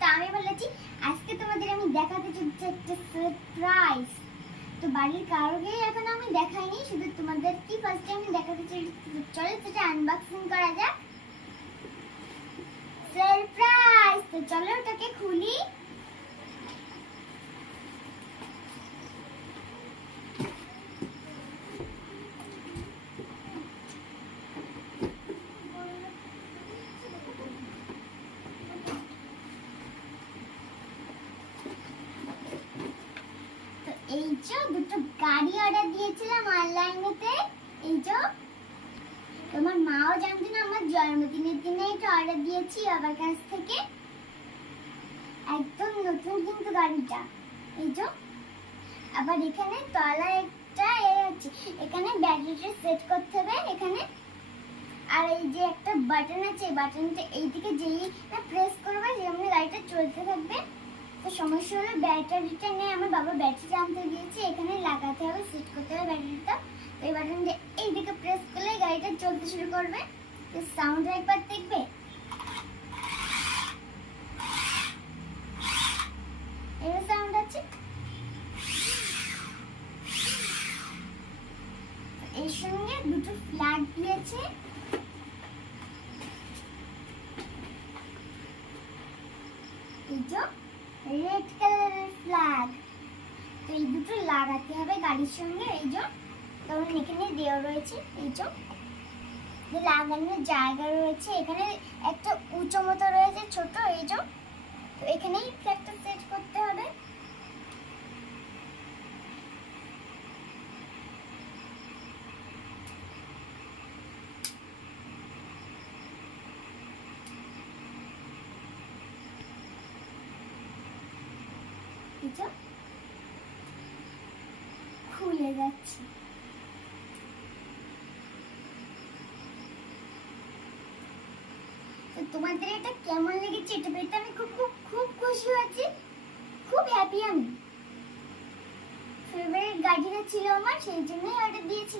তো আমি বলেছি, আজকে তোমাদের আমি দেখাতে একটা সারপ্রাইজ তো বাড়ির কারোকে এখন আমি দেখাইনি, শুধু তোমাদের কি ফার্স্ট আমি দেখাতে চলো সেটা আনবক্সিং করা যাক। সারপ্রাইজ তো চলো ওটাকে খুলি তো এই যে দুটো গাড়ি অর্ডার দিয়েছিলাম অনলাইনেতে এই যে, তোমার মাও জানতো না আমার জন্মদিনের দিনে এটা অর্ডার দিয়েছি বাবার কাছ থেকে। একদম নতুন কিন্তু গাড়িটা। এই যে, আবার এখানে তলায় একটা এ আছে, এখানে ব্যাটারিটা সেট করতে হবে এখানে। আর এই যে একটা বাটন আছে বাটনটা এইদিকে যেই না প্রেস করবে যেমনি গাড়িটা চলতে থাকবে। তো সমস্যা হলো ব্যাটারিটা নিয়ে আমার বাবা ব্যাটারি আনতে গিয়েছে, এখানে লাগাতে হবে সেট করতে হবে ব্যাটারিটা তো এই বাটনটা এইদিকে প্রেস করলে গাড়িটা চলতে শুরু করবে। সাউন্ড একবার দেখবে। সাউন্ড আছে। এর সঙ্গে দুটো ফ্ল্যাগ দিয়েছে। এই যে রেড কালারের ফ্ল্যাগ তো এই লাগাতে হবে গাড়ির সঙ্গে, এই যে। তখন এখানে দেওয়া রয়েছে, এই যে। যে লাগানোর জায়গা রয়েছে, এখানে একটা উঁচু মতো রয়েছে, ছোট, এই যে। তো এখানেই ফ্ল্যাগটা সেট করতে হবে। যে। খুলে যাচ্ছে। তো তোমাদের এটা কেমন লেগেছে এটা পেতে আমি খুব খুব খুব খুশি হয়েছি। খুব হ্যাপি আমি। ফেভারিট গাড়িটা ছিল আমার, সেই জন্যই অর্ডার বুঝছ